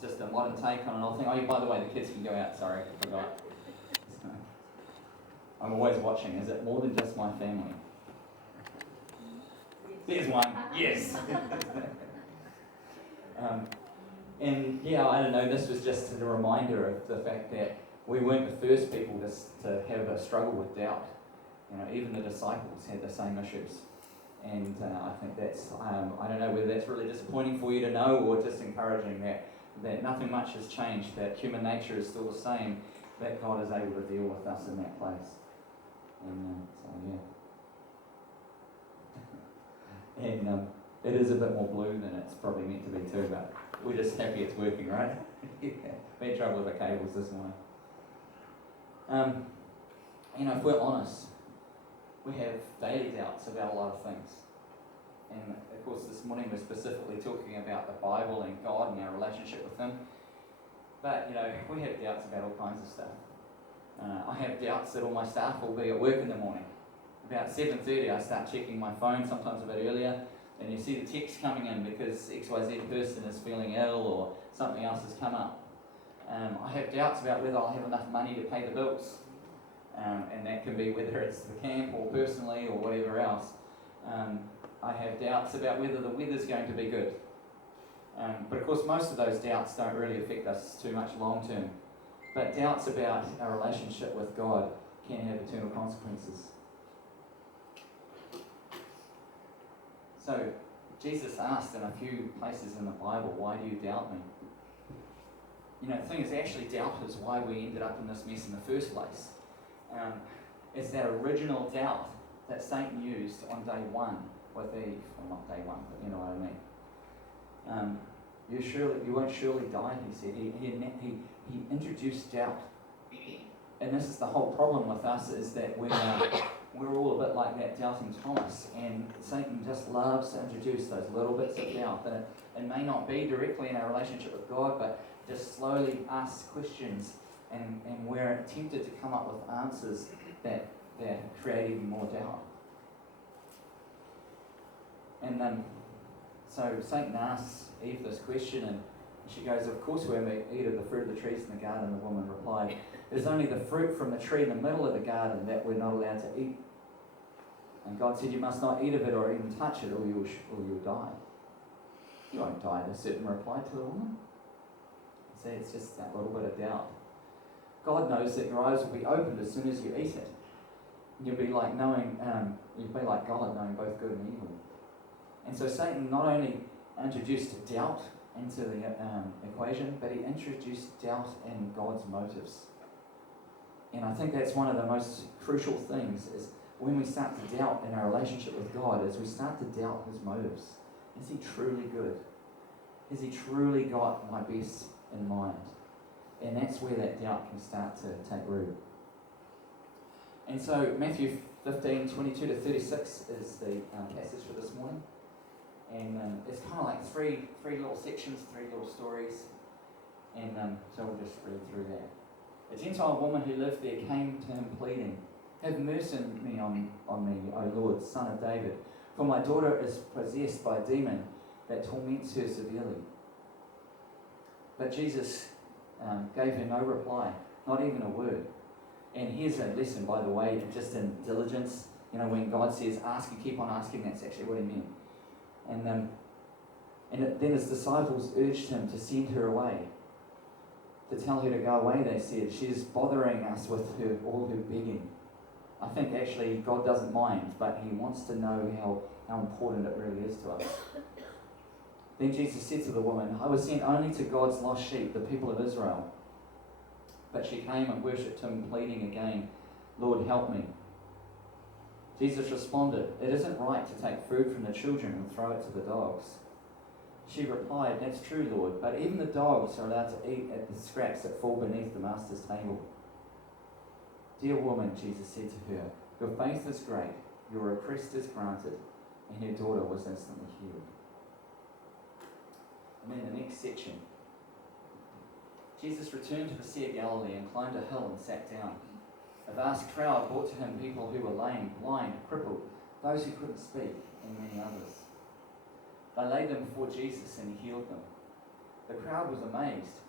just a modern take on an old thing. Oh, by the way, the kids can go out. Sorry, I forgot. I'm always watching. Is it more than just my family? There's one. Yes. And yeah, I don't know. This was just a reminder of the fact that we weren't the first people to have a struggle with doubt. You know, even the disciples had the same issues. And I think that's, I don't know whether that's really disappointing for you to know or just encouraging that nothing much has changed, that human nature is still the same, that God is able to deal with us in that place. And so, yeah. And it is a bit more blue than it's probably meant to be too, but we're just happy it's working, right? Yeah. We had trouble with the cables this morning. You know, if we're honest, we have daily doubts about a lot of things. And of course this morning we're specifically talking about the Bible and God and our relationship with Him. But, you know, we have doubts about all kinds of stuff. I have doubts that all my staff will be at work in the morning. About 7:30 I start checking my phone, sometimes a bit earlier, and you see the text coming in because XYZ person is feeling ill or something else has come up. I have doubts about whether I'll have enough money to pay the bills. And that can be whether it's the camp or personally or whatever else. I have doubts about whether the weather's going to be good. But of course most of those doubts don't really affect us too much long term. But doubts about our relationship with God can have eternal consequences. So Jesus asked in a few places in the Bible, why do you doubt me? You know, the thing is, actually doubt is why we ended up in this mess in the first place. It's that original doubt that Satan used on day one with Eve. Well, not day one, but you know what I mean. You won't surely die, he said. He introduced doubt. And this is the whole problem with us, is that we're all a bit like that doubting Thomas. And Satan just loves to introduce those little bits of doubt. That it may not be directly in our relationship with God, but just slowly ask questions. And we're tempted to come up with answers that create even more doubt. And so Satan asks Eve this question, and she goes, of course we may eat of the fruit of the trees in the garden. The woman replied, there's only the fruit from the tree in the middle of the garden that we're not allowed to eat. And God said, you must not eat of it or even touch it, or you will die. You won't die, the serpent replied to the woman. See, it's just that little bit of doubt. God knows that your eyes will be opened as soon as you eat it. You'll be like God, knowing both good and evil. And so Satan not only introduced doubt into the equation, but he introduced doubt in God's motives. And I think that's one of the most crucial things, is when we start to doubt in our relationship with God, is we start to doubt His motives. Is He truly good? Has He truly got my best in mind? And that's where that doubt can start to take root. And so Matthew 15, 22 to 36 is the passage for this morning. And it's kind of like three little sections, three little stories. And so we'll just read through that. A Gentile woman who lived there came to him pleading, have mercy on me, O Lord, Son of David, for my daughter is possessed by a demon that torments her severely. But Jesus gave her no reply, not even a word. And here's a lesson, by the way, just in diligence. You know, when God says, ask and keep on asking, that's actually what He meant. And then His disciples urged Him to send her away, to tell her to go away, they said. She's bothering us with all her begging. I think actually God doesn't mind, but He wants to know how important it really is to us. Then Jesus said to the woman, I was sent only to God's lost sheep, the people of Israel. But she came and worshipped Him, pleading again, Lord, help me. Jesus responded, it isn't right to take food from the children and throw it to the dogs. She replied, that's true, Lord, but even the dogs are allowed to eat at the scraps that fall beneath the master's table. Dear woman, Jesus said to her, your faith is great, your request is granted, and her daughter was instantly healed. And then the next section. Jesus returned to the Sea of Galilee and climbed a hill and sat down. A vast crowd brought to Him people who were lame, blind, crippled, those who couldn't speak, and many others. They laid them before Jesus and He healed them. The crowd was amazed.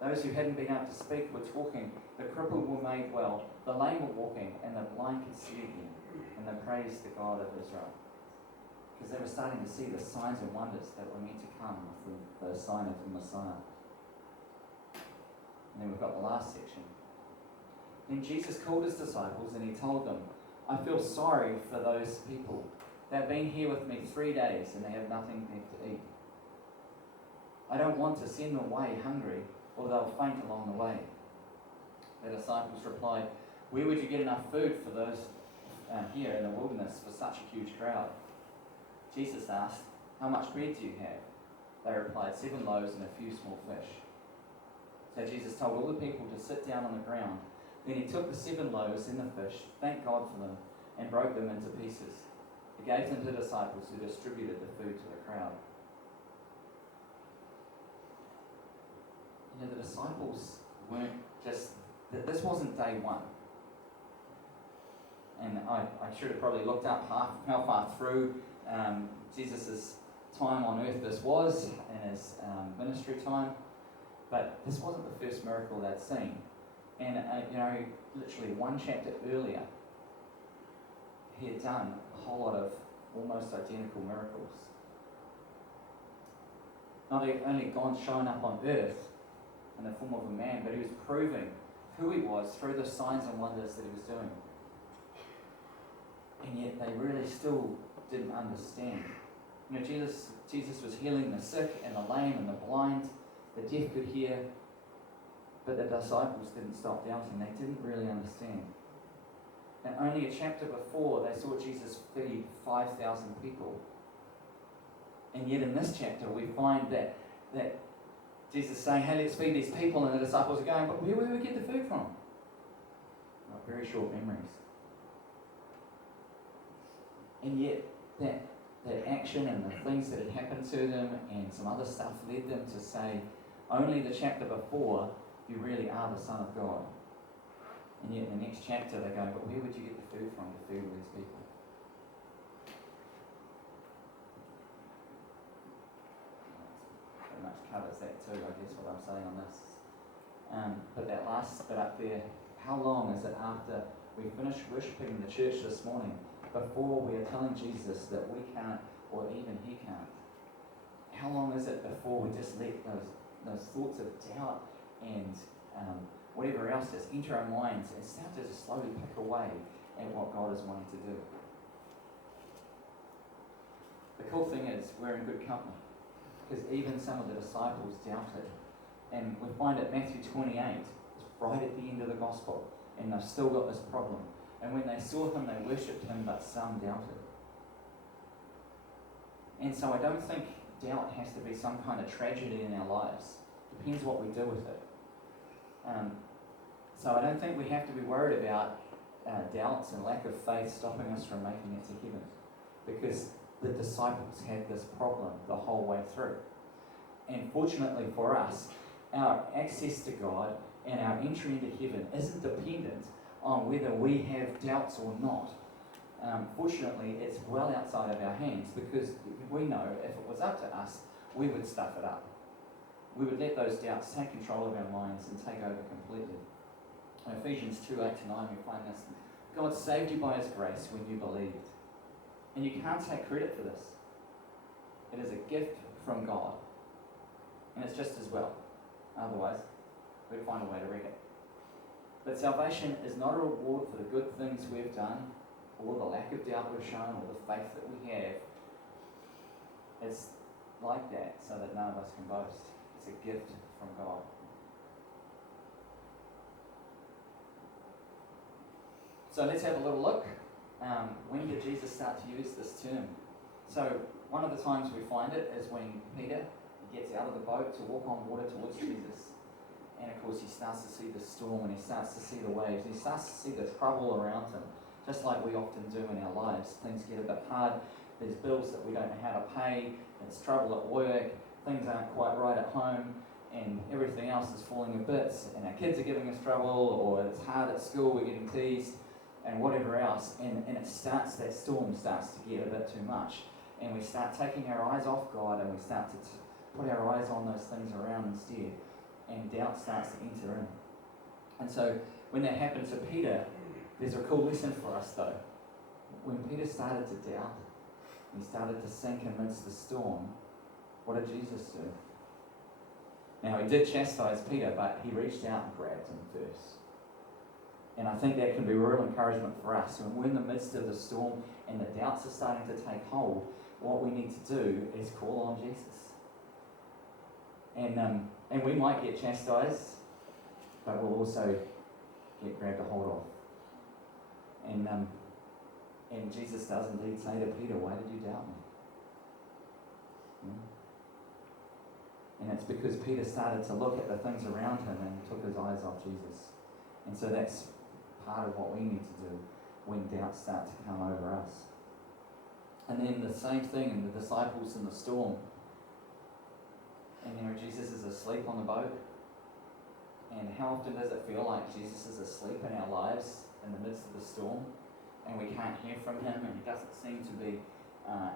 Those who hadn't been able to speak were talking, the crippled were made well, the lame were walking, and the blind could see again. And they praised the God of Israel. Because they were starting to see the signs and wonders that were meant to come with the sign of the Messiah. And then we've got the last section. Then Jesus called his disciples and he told them, I feel sorry for those people. They've been here with me 3 days and they have nothing left to eat. I don't want to send them away hungry, or they'll faint along the way. The disciples replied, where would you get enough food for those here in the wilderness for such a huge crowd? Jesus asked, how much bread do you have? They replied, 7 loaves and a few small fish. So Jesus told all the people to sit down on the ground. Then he took the 7 loaves and the fish, thanked God for them, and broke them into pieces. He gave them to the disciples who distributed the food to the crowd. You know, the disciples weren't just, this wasn't day one. And I should have probably looked up how far through Jesus' time on earth this was, in his ministry time. But this wasn't the first miracle they'd seen. And, literally 1 chapter earlier, he had done a whole lot of almost identical miracles. Not only God showing up on earth in the form of a man, but he was proving who he was through the signs and wonders that he was doing. And yet they really still didn't understand. You know, Jesus was healing the sick and the lame and the blind. The deaf could hear, but the disciples didn't stop doubting. They didn't really understand. And only a chapter before, they saw Jesus feed 5,000 people. And yet in this chapter, we find that Jesus is saying, hey, let's feed these people, and the disciples are going, but where will we get the food from? Well, very short memories. And yet, that action and the things that had happened to them and some other stuff led them to say, only the chapter before, you really are the Son of God. And yet in the next chapter they go, but where would you get the food from to feed all these people? Pretty much covers that too, I guess, what I'm saying on this. But that last bit up there, how long is it after we finish worshipping in the church this morning before we are telling Jesus that we can't, or even he can't? How long is it before we just let those thoughts of doubt and whatever else just enter our minds and start to just slowly pick away at what God is wanting to do? The cool thing is we're in good company, because even some of the disciples doubted. And we find at Matthew 28, it's right at the end of the gospel, and they've still got this problem. And when they saw him, they worshipped him, but some doubted. And so I don't think doubt has to be some kind of tragedy in our lives. Depends what we do with it. So I don't think we have to be worried about doubts and lack of faith stopping us from making it to heaven, because the disciples had this problem the whole way through. And fortunately for us, our access to God and our entry into heaven isn't dependent on whether we have doubts or not. Fortunately, it's well outside of our hands, because we know if it was up to us, we would stuff it up. We would let those doubts take control of our minds and take over completely. In Ephesians 2:8-9, we find this. God saved you by his grace when you believed. And you can't take credit for this. It is a gift from God. And it's just as well. Otherwise, we'd find a way to wreck it. But salvation is not a reward for the good things we've done, or the lack of doubt we've shown, or the faith that we have. It's like that so that none of us can boast. It's a gift from God. So let's have a little look. When did Jesus start to use this term? So one of the times we find it is when Peter gets out of the boat to walk on water towards Jesus. And of course he starts to see the storm, and he starts to see the waves, and he starts to see the trouble around him, just like we often do in our lives. Things get a bit hard, there's bills that we don't know how to pay, there's trouble at work, things aren't quite right at home, and everything else is falling to bits, and our kids are giving us trouble, or it's hard at school, we're getting teased, and whatever else, and that storm starts to get a bit too much, and we start taking our eyes off God, and we start to put our eyes on those things around instead, and doubt starts to enter in. And so when that happened to Peter, there's a cool lesson for us though. When Peter started to doubt, he started to sink amidst the storm, what did Jesus do? Now he did chastise Peter, but he reached out and grabbed him first. And I think that can be real encouragement for us. When we're in the midst of the storm and the doubts are starting to take hold, what we need to do is call on Jesus. And we might get chastised, but we'll also get grabbed a hold of. And Jesus does indeed say to Peter, why did you doubt me? And it's because Peter started to look at the things around him and took his eyes off Jesus. And so that's part of what we need to do when doubts start to come over us. And then the same thing in the disciples in the storm. And Jesus is asleep on the boat. And how often does it feel like Jesus is asleep in our lives in the midst of the storm? And we can't hear from him, and he doesn't seem to be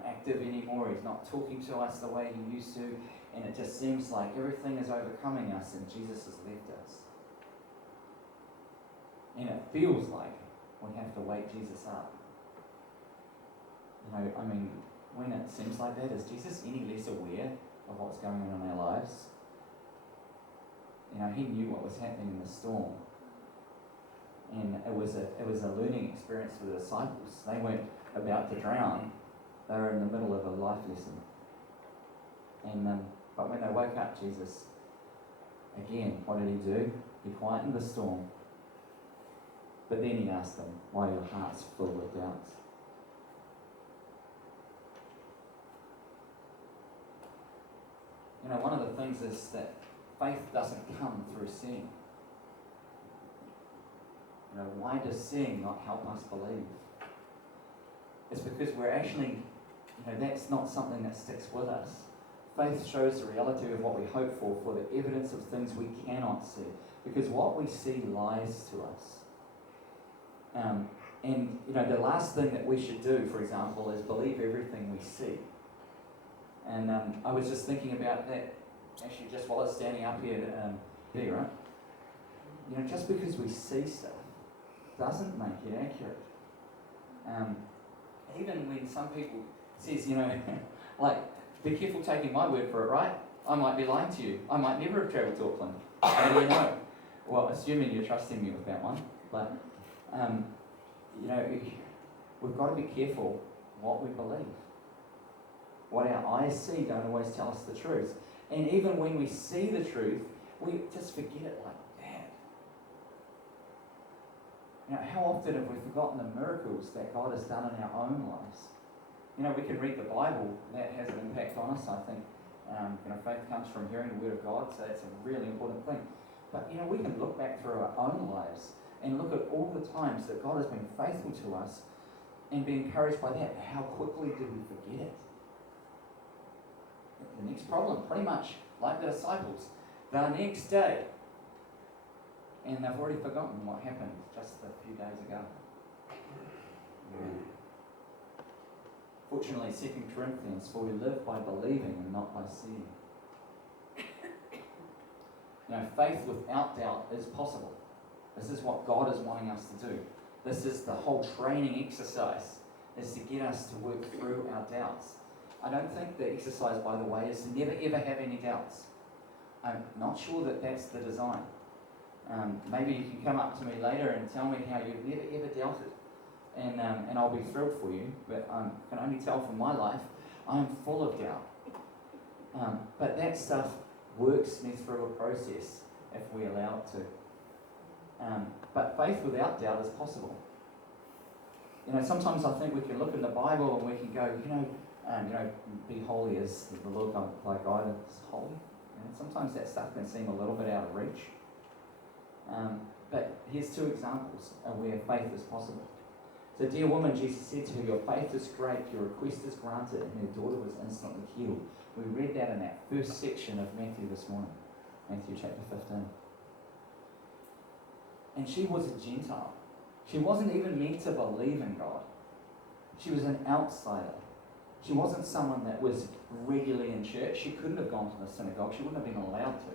active anymore. He's not talking to us the way he used to. And it just seems like everything is overcoming us and Jesus has left us. And it feels like we have to wake Jesus up. When it seems like that, is Jesus any less aware of what's going on in our lives? He knew what was happening in the storm. And it was a learning experience for the disciples. They weren't about to drown. They were in the middle of a life lesson. But when they woke up, Jesus, again, what did he do? He quietened the storm. But then he asked them, why are your hearts full with doubts? One of the things is that faith doesn't come through seeing. Why does seeing not help us believe? It's because we're actually, that's not something that sticks with us. Faith shows the reality of what we hope for the evidence of things we cannot see. Because what we see lies to us. The last thing that we should do, for example, is believe everything we see. And I was just thinking about that, actually, just while I was standing up here, right? Just because we see stuff doesn't make it accurate. Even when some people says, be careful taking my word for it, right? I might be lying to you. I might never have travelled to Auckland. How do you know? Well, assuming you're trusting me with that one. But, we've got to be careful what we believe. What our eyes see don't always tell us the truth. And even when we see the truth, we just forget it like that. How often have we forgotten the miracles that God has done in our own lives? We can read the Bible, that has an impact on us, I think. Faith comes from hearing the Word of God, so that's a really important thing. But, we can look back through our own lives and look at all the times that God has been faithful to us and be encouraged by that. How quickly do we forget it? The next problem, pretty much like the disciples, the next day. And they've already forgotten what happened just a few days ago. Fortunately, 2 Corinthians, for we live by believing and not by seeing. Faith without doubt is possible. This is what God is wanting us to do. This is the whole training exercise, is to get us to work through our doubts. I don't think the exercise, by the way, is to never ever have any doubts. I'm not sure that that's the design. Maybe you can come up to me later and tell me how you've never ever doubted. And I'll be thrilled for you, but I can only tell from my life, I'm full of doubt. But that stuff works me through a process if we allow it to. But faith without doubt is possible. Sometimes I think we can look in the Bible and we can go, be holy as the Lord thy God is holy. Sometimes that stuff can seem a little bit out of reach. But here's two examples of where faith is possible. So, dear woman, Jesus said to her, your faith is great, your request is granted, and her daughter was instantly healed. We read that in that first section of Matthew this morning, Matthew chapter 15. And she was a Gentile. She wasn't even meant to believe in God. She was an outsider. She wasn't someone that was regularly in church. She couldn't have gone to the synagogue. She wouldn't have been allowed to.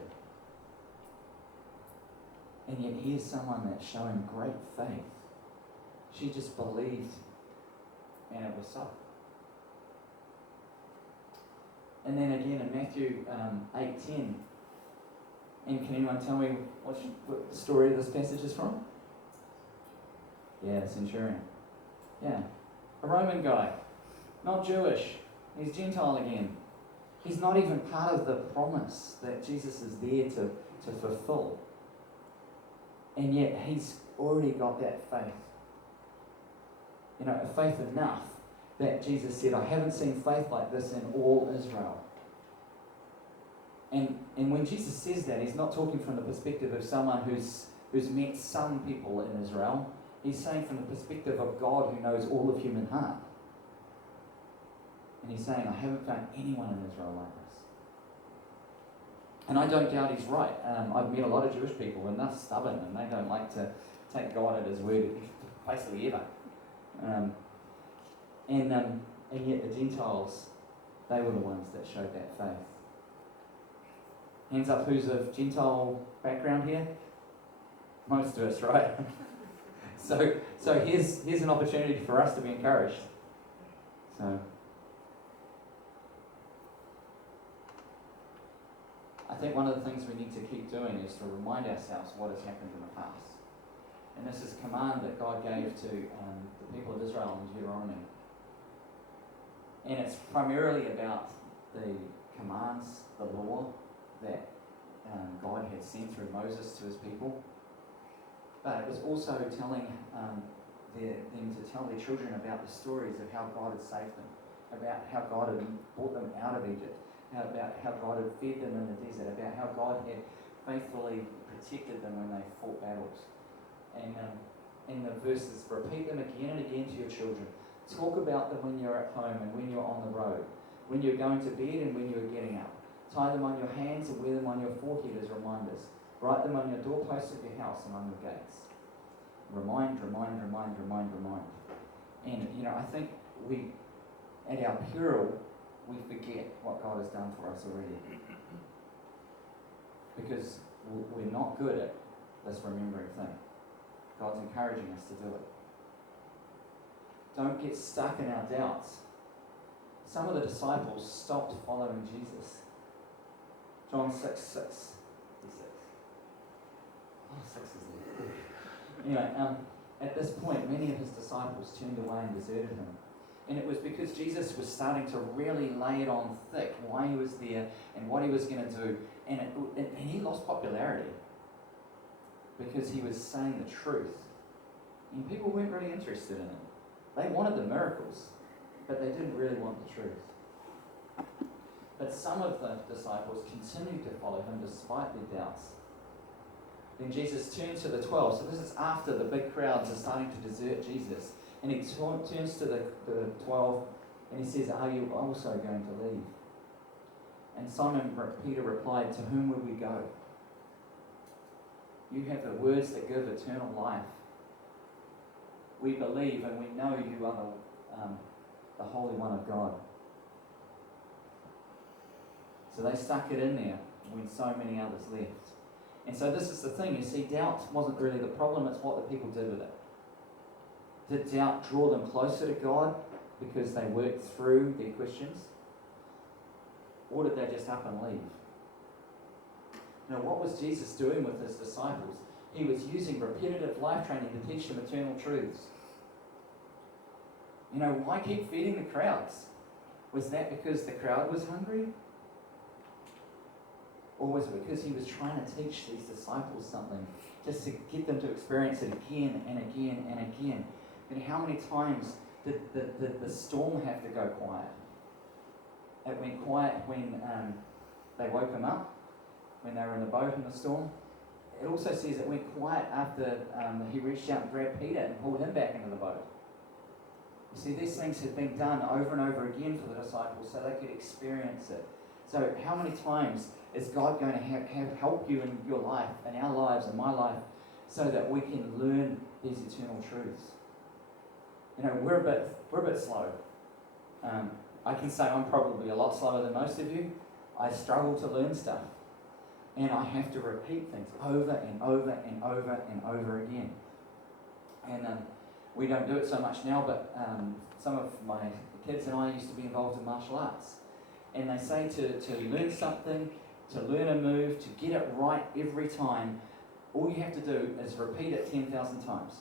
And yet here's someone that's showing great faith. She just believed, and it was so. And then again in Matthew 8:10, and can anyone tell me what the story of this passage is from? Yeah, the centurion. Yeah, a Roman guy, not Jewish. He's Gentile again. He's not even part of the promise that Jesus is there to fulfill. And yet he's already got that faith. A faith enough that Jesus said, I haven't seen faith like this in all Israel. And when Jesus says that, he's not talking from the perspective of someone who's met some people in Israel. He's saying from the perspective of God who knows all of human heart. And he's saying, I haven't found anyone in Israel like this. And I don't doubt he's right. I've met a lot of Jewish people, and they're stubborn, and they don't like to take God at his word, basically ever. And yet the Gentiles, they were the ones that showed that faith. Hands up, who's of Gentile background here? Most of us, right? So here's an opportunity for us to be encouraged. So I think one of the things we need to keep doing is to remind ourselves what has happened in the past. And this is a command that God gave to the people of Israel in Deuteronomy. And it's primarily about the commands, the law that God had sent through Moses to his people. But it was also telling them to tell their children about the stories of how God had saved them, about how God had brought them out of Egypt, about how God had fed them in the desert, about how God had faithfully protected them when they fought battles. And the verses, repeat them again and again to your children. Talk about them when you're at home and when you're on the road, when you're going to bed and when you're getting up. Tie them on your hands and wear them on your forehead as reminders. Write them on your doorposts of your house and on your gates. Remind. And, I think we, at our peril, we forget what God has done for us already. Because we're not good at this remembering thing. God's encouraging us to do it. Don't get stuck in our doubts. Some of the disciples stopped following Jesus. John 6:6. 6. Oh, 6 is there. Anyway, at this point, many of his disciples turned away and deserted him. And it was because Jesus was starting to really lay it on thick why he was there and what he was going to do. And he lost popularity because he was saying the truth. And people weren't really interested in it. They wanted the miracles, but they didn't really want the truth. But some of the disciples continued to follow him despite their doubts. Then Jesus turned to the 12. So this is after the big crowds are starting to desert Jesus. And he turns to the 12 and he says, are you also going to leave? And Simon Peter replied, to whom will we go? You have the words that give eternal life. We believe and we know you are the Holy One of God. So they stuck it in there when so many others left. And so this is the thing, you see, doubt wasn't really the problem, it's what the people did with it. Did doubt draw them closer to God because they worked through their questions? Or did they just up and leave? Now, what was Jesus doing with his disciples? He was using repetitive life training to teach them eternal truths. Why keep feeding the crowds? Was that because the crowd was hungry? Or was it because he was trying to teach these disciples something, just to get them to experience it again and again and again? And how many times did the storm have to go quiet? It went quiet when they woke him up, when they were in the boat in the storm. It also says it went quiet after he reached out and grabbed Peter and pulled him back into the boat. You see, these things had been done over and over again for the disciples so they could experience it. So how many times is God going to have help you in your life, in our lives, in my life, so that we can learn these eternal truths? We're a bit slow. I can say I'm probably a lot slower than most of you. I struggle to learn stuff. And I have to repeat things over and over and over and over again. And we don't do it so much now, but some of my kids and I used to be involved in martial arts. And they say to learn something, to learn a move, to get it right every time, all you have to do is repeat it 10,000 times.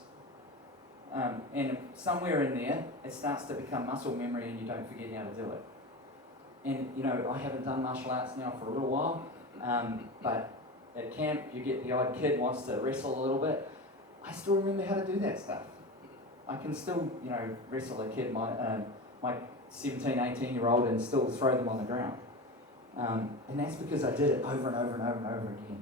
And somewhere in there, it starts to become muscle memory and you don't forget how to do it. And, you know, I haven't done martial arts now for a little while, but at camp, you get the odd kid wants to wrestle a little bit. I still remember how to do that stuff. I can still, you know, wrestle a kid, my 17, 18-year-old, and still throw them on the ground. And that's because I did it over and over and over and over again.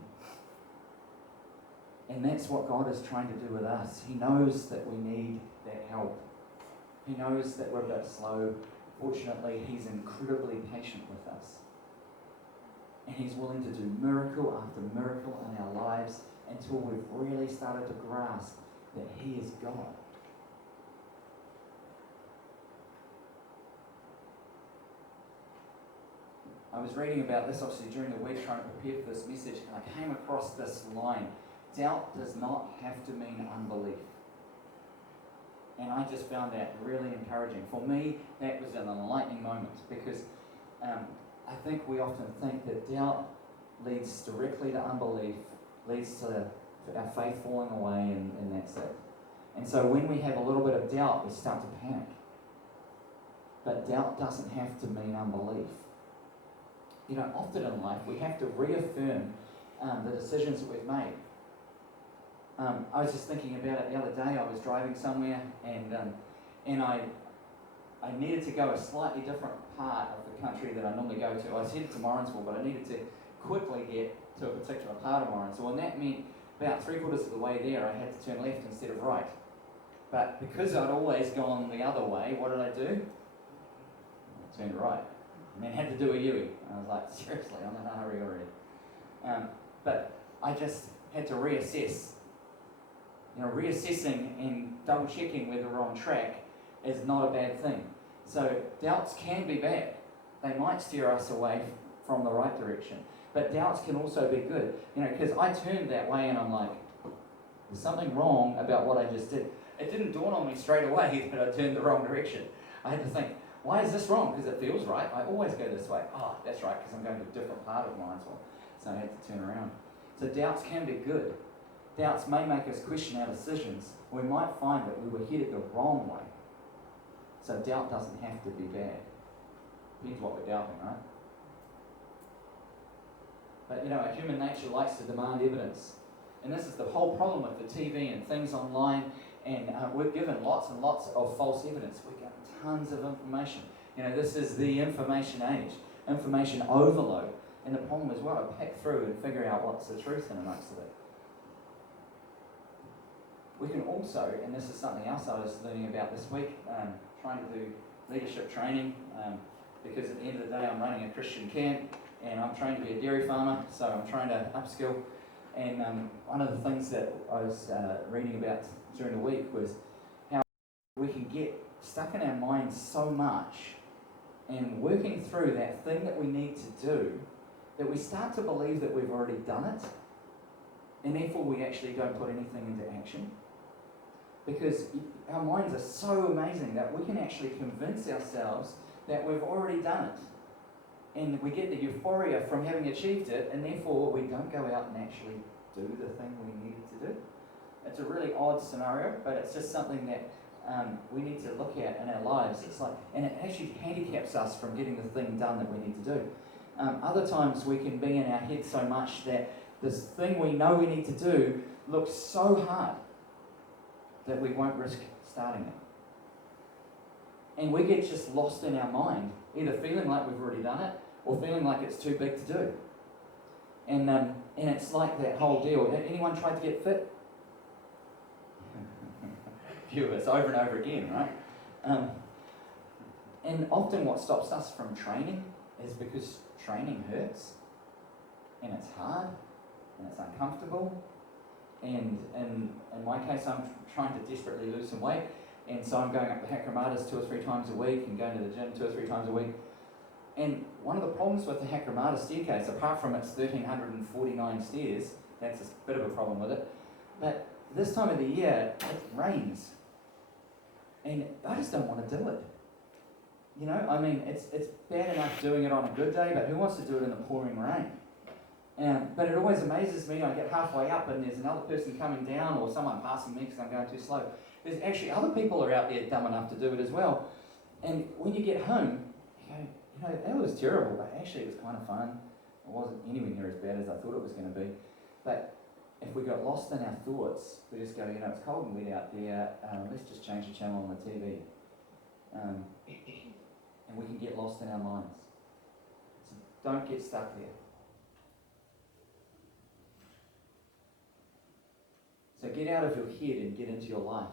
And that's what God is trying to do with us. He knows that we need that help. He knows that we're a bit slow. Fortunately, He's incredibly patient with us. And He's willing to do miracle after miracle in our lives until we've really started to grasp that He is God. I was reading about this obviously during the week trying to prepare for this message, and I came across this line: doubt does not have to mean unbelief. And I just found that really encouraging. For me, that was an enlightening moment, because I think we often think that doubt leads directly to unbelief, leads to our faith falling away, and that's it. And so when we have a little bit of doubt, we start to panic. But doubt doesn't have to mean unbelief. You know, often in life, we have to reaffirm the decisions that we've made. I was just thinking about it the other day. I was driving somewhere, and I needed to go a slightly different part of the country that I normally go to. I was headed to Morrinsville, but I needed to quickly get to a particular part of Morrinsville, and that meant about 3/4 of the way there I had to turn left instead of right. But because I'd always gone the other way, what did I do? I turned right, and then had to do a U-turn. I was like, seriously, I'm in a hurry already. But I just had to reassess. You know, reassessing and double checking whether we're on track is not a bad thing. So doubts can be bad. They might steer us away from the right direction. But doubts can also be good. You know, because I turned that way and I'm like, there's something wrong about what I just did. It didn't dawn on me straight away that I turned the wrong direction. I had to think, why is this wrong? Because it feels right. I always go this way. Oh, that's right, because I'm going to a different part of Minesville. So I had to turn around. So doubts can be good. Doubts may make us question our decisions. We might find that we were headed the wrong way. So doubt doesn't have to be bad. Depends what we're doubting, right? But you know, our human nature likes to demand evidence. And this is the whole problem with the TV and things online. And we're given lots and lots of false evidence. We get tons of information. You know, this is the information age. Information overload. And the problem is, well, to pick through and figure out what's the truth in amongst of it. We can also, and this is something else I was learning about this week, trying to do leadership training, because at the end of the day I'm running a Christian camp and I'm trained to be a dairy farmer, so I'm trying to upskill. And one of the things that I was reading about during the week was how we can get stuck in our minds so much and working through that thing that we need to do that we start to believe that we've already done it, and therefore we actually don't put anything into action. Because our minds are so amazing that we can actually convince ourselves that we've already done it. And we get the euphoria from having achieved it, and therefore we don't go out and actually do the thing we needed to do. It's a really odd scenario, but it's just something that we need to look at in our lives. It's like, and it actually handicaps us from getting the thing done that we need to do. Other times we can be in our head so much that this thing we know we need to do looks so hard that we won't risk starting it. And we get just lost in our mind, either feeling like we've already done it or feeling like it's too big to do. And it's like that whole deal. Anyone tried to get fit? A few of us, over and over again, right? And often what stops us from training is because training hurts, and it's hard, and it's uncomfortable. And in my case, I'm trying to desperately lose some weight, And so I'm going up to Hakramatas 2 or 3 times a week and going to the gym 2 or 3 times a week. And one of the problems with the Hakramata staircase, apart from its 1,349 stairs, that's a bit of a problem with it, but this time of the year, it rains. And I just don't want to do it. You know, I mean, it's bad enough doing it on a good day, but who wants to do it in the pouring rain? But it always amazes me, I get halfway up and there's another person coming down or someone passing me because I'm going too slow. There's actually other people are out there dumb enough to do it as well. And when you get home, you know, that was terrible, but actually it was kind of fun. It wasn't anywhere near as bad as I thought it was going to be. But if we got lost in our thoughts, we just go, you know, it's cold and wet out there, let's just change the channel on the TV. And we can get lost in our minds. So don't get stuck there. So get out of your head and get into your life.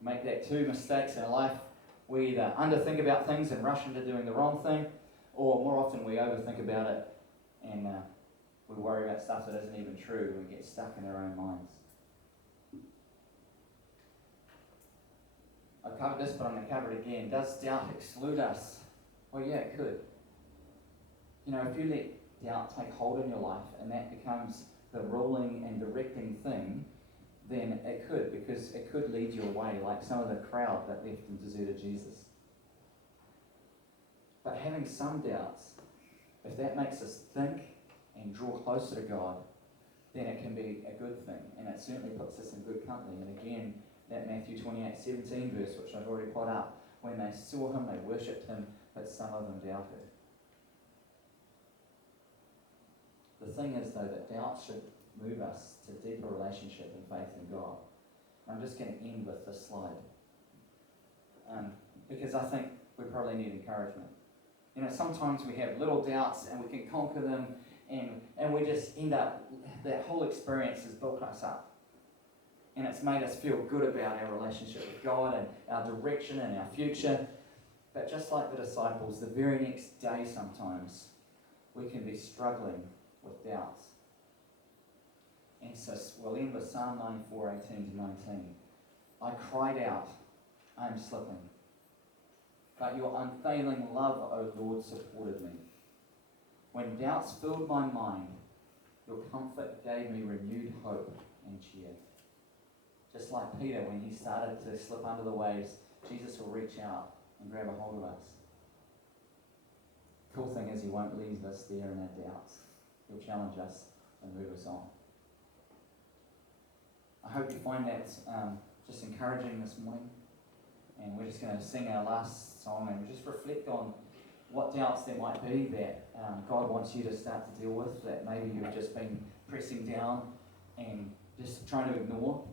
Make that 2 mistakes in life. We either underthink about things and rush into doing the wrong thing, or more often we overthink about it and we worry about stuff that isn't even true. We get stuck in our own minds. I covered this, but I'm going to cover it again. Does doubt exclude us? Well, yeah, it could. You know, if you let doubt take hold in your life and that becomes the ruling and directing thing, then it could, because it could lead you away, like some of the crowd that left and deserted Jesus. But having some doubts, if that makes us think and draw closer to God, then it can be a good thing, and it certainly puts us in good company. And again, that Matthew 28:17 verse, which I've already put up, when they saw him, they worshipped him, but some of them doubted. The thing is, though, that doubt should move us to deeper relationship and faith in God. I'm just going to end with this slide. Because I think we probably need encouragement. You know, sometimes we have little doubts and we can conquer them, and we just end up, that whole experience has built us up. And it's made us feel good about our relationship with God and our direction and our future. But just like the disciples, the very next day sometimes, we can be struggling with doubts. And so we'll end with Psalm 94:18-19. I cried out, I am slipping. But your unfailing love, O Lord, supported me. When doubts filled my mind, your comfort gave me renewed hope and cheer. Just like Peter, when he started to slip under the waves, Jesus will reach out and grab a hold of us. The cool thing is he won't leave us there in our doubts. He'll challenge us and move us on. I hope you find that just encouraging this morning. And we're just going to sing our last song and just reflect on what doubts there might be that God wants you to start to deal with, that maybe you've just been pressing down and just trying to ignore.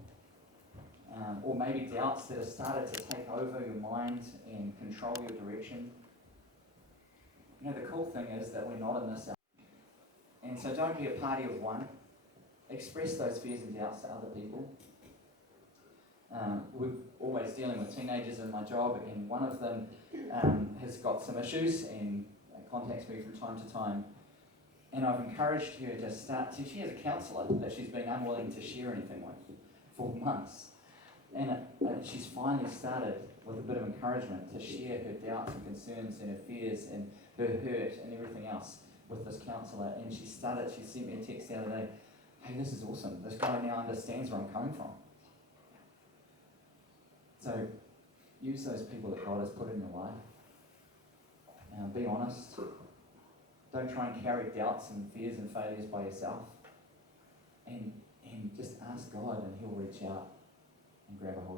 Or maybe doubts that have started to take over your mind and control your direction. You know, the cool thing is that we're not in this. And so don't be a party of one. Express those fears and doubts to other people. We're always dealing with teenagers in my job, and one of them has got some issues and contacts me from time to time. And I've encouraged her to start. She has a counsellor that she's been unwilling to share anything with for months. And she's finally started with a bit of encouragement to share her doubts and concerns and her fears and her hurt and everything else with this counsellor. And she sent me a text the other day, hey, this is awesome. This guy now understands where I'm coming from. So use those people that God has put in your life. Be honest. Don't try and carry doubts and fears and failures by yourself. And just ask God and he'll reach out and grab a hold